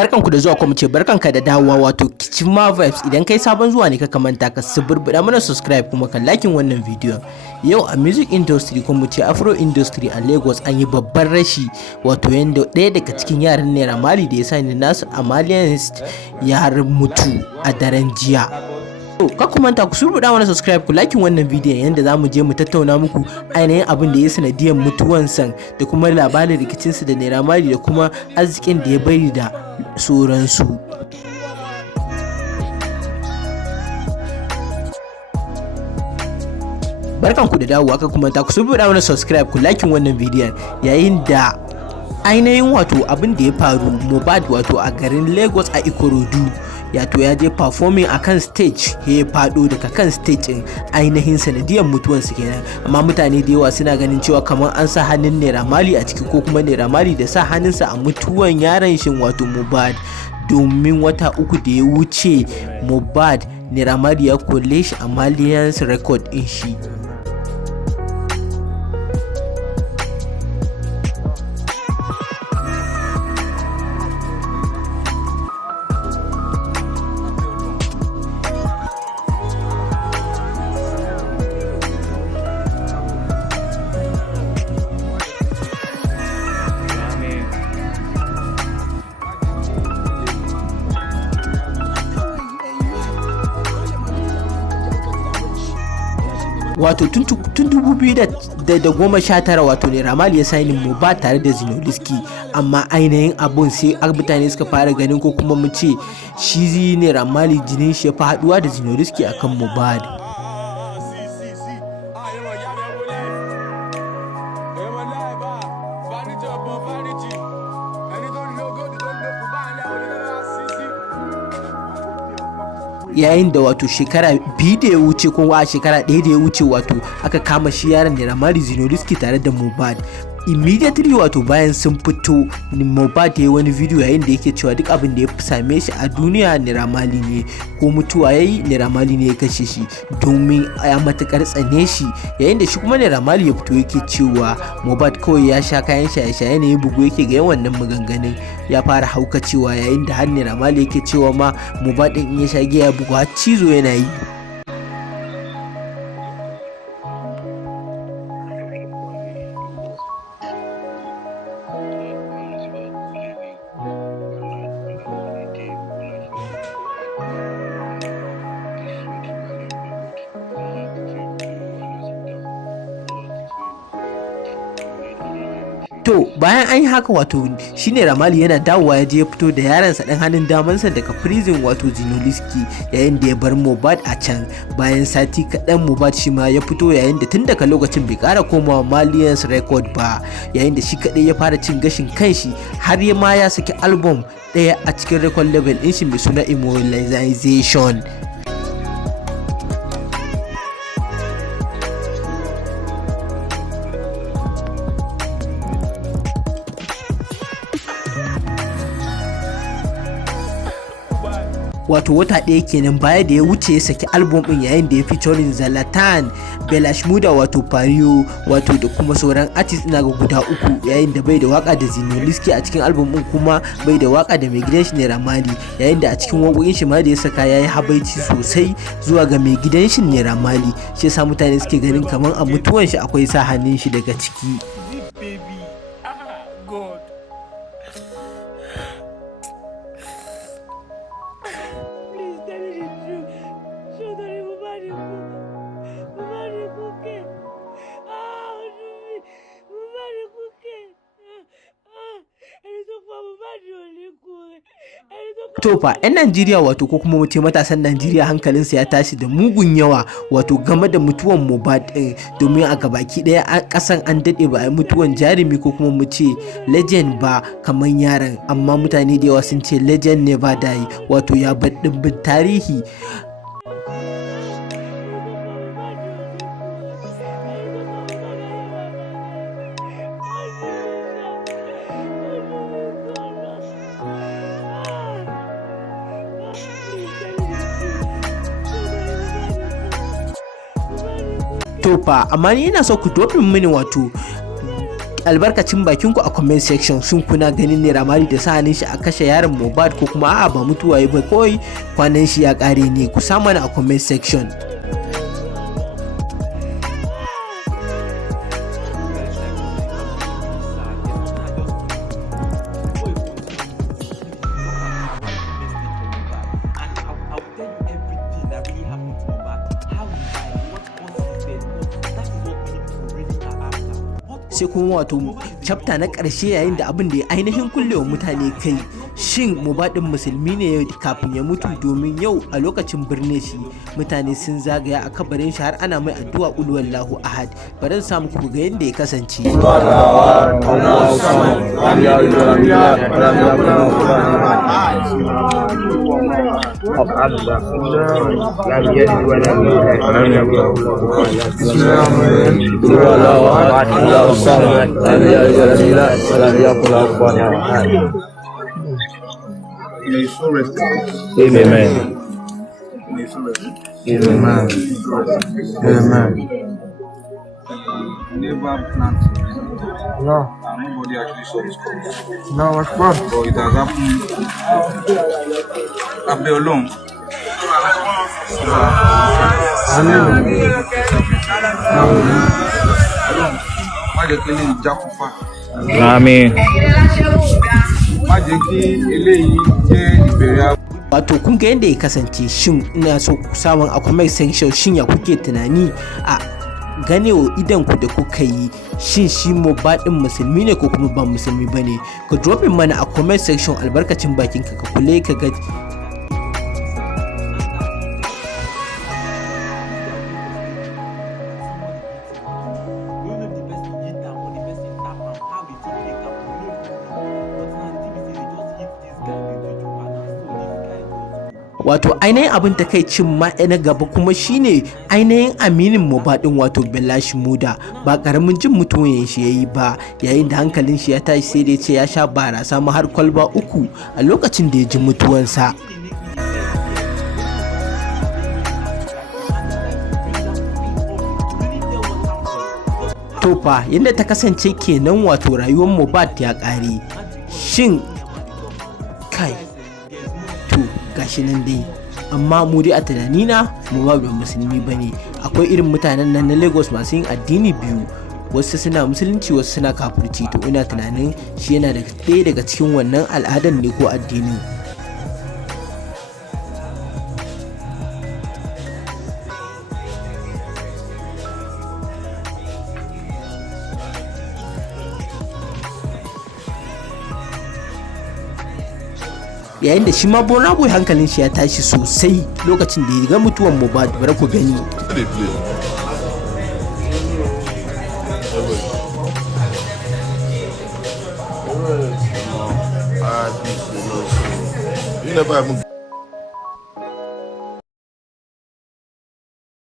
Barkanku da zuwa kuma ce barkanka da dawowa wato Kichima Vibes. Idan kai sabon zuwa ne ka manta ka suburbuda mana subscribe kuma ka likin wannan bidiyon. Yau a music industry kuma ce Afro industry a Lagos an yi babban rashi wato yanda ɗaya daga cikin yaran Nairamarley da ya sani nasu Amalist ya mutu a daren jiya. Ka ku manta ku surbuda mana subscribe ku likin wannan bidiyon yanda zamu je mu tattauna muku ainihin abin da ya sanadiyar mutuwan san da kuma labarin rikicin su da Nairamarley da kuma arzikin da ya bari da sauransu. Barkanku da dawowa. Ka kuma manta ku surbuda mana subscribe ku likin wannan bidiyon yayin da ainihin wato abin da ya faru Mohbad wato a garin Lagos a Ikorodu yato ya je performing akan stage ya fado daga kan stage din ainihin sanadiyar mutuwan su kenan, amma mutane da yawa suna ganin cewa kamar an sa hannun Nairamarley a ciki ko kuma Nairamarley da sa hannunsa a mutuwan yaron shin wato Mohbad, domin wata uku da ya wuce Mohbad Nairamarley ya kole shi a Malians record din shi. Wato tun 2019 wato Nairamarley ya sainin Mohbad tare da Zinoliski, amma ainihin abun sai mutane suka fara ganin ko kuma mu ce shi Nairamarley jinin shi ya fi haduwa da Zinoliski akan Mohbad. Yayin da wato shekara 2 da ya wuce ko a shekara 1 da ya wuce wato aka kama shi yaron Nairamarley Zinoliski tare da Mohbad. Immediately wato bayan sun fito Mohbad ya yi wani video yayin da yake cewa duk abin da ya same shi a duniya Nairamarley ne, ko mutuwa yayi Nairamarley ne ya kashe shi domin ya matukar tsane shi, yayin da shi kuma Nairamarley ya fito yake cewa Mohbad kawai ya sha kayan shaye-shaye ne ya bugu yake ga wannan maganganun ya fara haukacewa, yayin da har Nairamarley yake cewa ma Mohbad din in ya sha giya ya bugu har cizo yana yi. To bayan an yi haka wato shi Nairamarley yana dawowa ya je ya fito da yaransa dan hannun damansa daga prison wato Zinoliski, yayin da ya bar Mohbad a can. Bayan sati kaɗan Mohbad shi ma ya fito, yayin da tun daga lokacin bai ƙara komawa Malians record ba, yayin da shi kaɗai ya fara cin gashin kanshi har ya ma ya saki album ɗaya a cikin record label ɗin shi mai suna Immortalization. Wato wata ɗaya kenan baya da ya wuce ya saki album ɗin, yayin da ya featuring Zlatan, Belashmuda wato Fario wato da kuma sauran artist ina ga guda 3, yayin da bai da waka da Zinoliski a cikin album ɗin kuma bai da waka da mai gidan shi Nairamarley, yayin da a cikin waƙoƙin shi ma da ya saka yayi habaici sosai zuwa ga mai gidan shi Nairamarley, shi yasa mutane suke ganin kamar a mutuwan shi akwai sa hannun shi daga ciki. To fa 'yan Najeriya wato ko kuma muce matasan Najeriya hankalinsa ya tashi da mugun yawa wato game da mutuwan Mohbad ɗin, domin a gabaki ɗaya a ƙasan an daɗe ba a yi mutuwan jarumi ko kuma mu ce legend ba kamar yaran, amma mutane da yawa sun ce legend never die wato ya bar ɗimbin tarihi. To fa amma ni ina so ku dopin mini wato albarkacin bakin ku a comment section. Shin kuna ganin Nairamarley da sa hannun shi a kashe yaron Mohbad ko kuma a'a ba mutuwa ba kawai kwanan shi ya kare ne? Ku sa mana a comment section. Sai kuma wato chapter na ƙarshe yayin da abin da ya ainihin kullewa mutane kai, shin Mohbad din musulmi ne kafin ya mutu? Domin yau a lokacin birne shi mutane sun zagaya a kabarin shi har ana mai addu'a qul wallahu ahad. Bari samu ku ga yadda ya kasance. Amen. Amen. Amen. Never planned to visit. No. Nobody actually saw this coming. No, what's wrong? But it has happened. I've been alone. Má jẹ́ kí eléyìí jákúfà. Àmín. Má jẹ́ kí eléyìí jẹ́ ìbẹ̀rẹ̀. Wato kun ga yadda ya kasance. Shin ina so ku samun a comment section shin ya kuke tunani a ganewa idan ku da kuka yi, shin shi Mohbad din musulmi ne ko kuma ba musulmi bane? Ka drop in mana a comment section albarkacin bakin ka kule ka ga. Wato ainihin abin takaicin ma na gaba kuma shine ainihin aminin Mohbad din wato Bellashi Muda ba karamin jin mutuwan shi yayi ba, yayin da hankalin shi ya tashi sai dai ce ya sha barasa ma har kwalba 3 a lokacin da ya ji mutuwansa. To fa yadda ta kasance kenan, wato rayuwar Mohbad ya kare. Shin kai to gashi nan dai, amma mu dai a tunanina Mohbad ba musulmi bane. Akwai irin mutanen nan na Lagos masu yin addini biyu, wasu suna musulunci wasu suna kafirci. To ina tunanin shi yana daga ɗaya daga cikin wannan al'adar ne ko addinin. Yayin da shi ma Burna Boy hankalin shi ya tashi sosai lokacin da ya ga mutuwan Mohbad. Bari ku gani. You never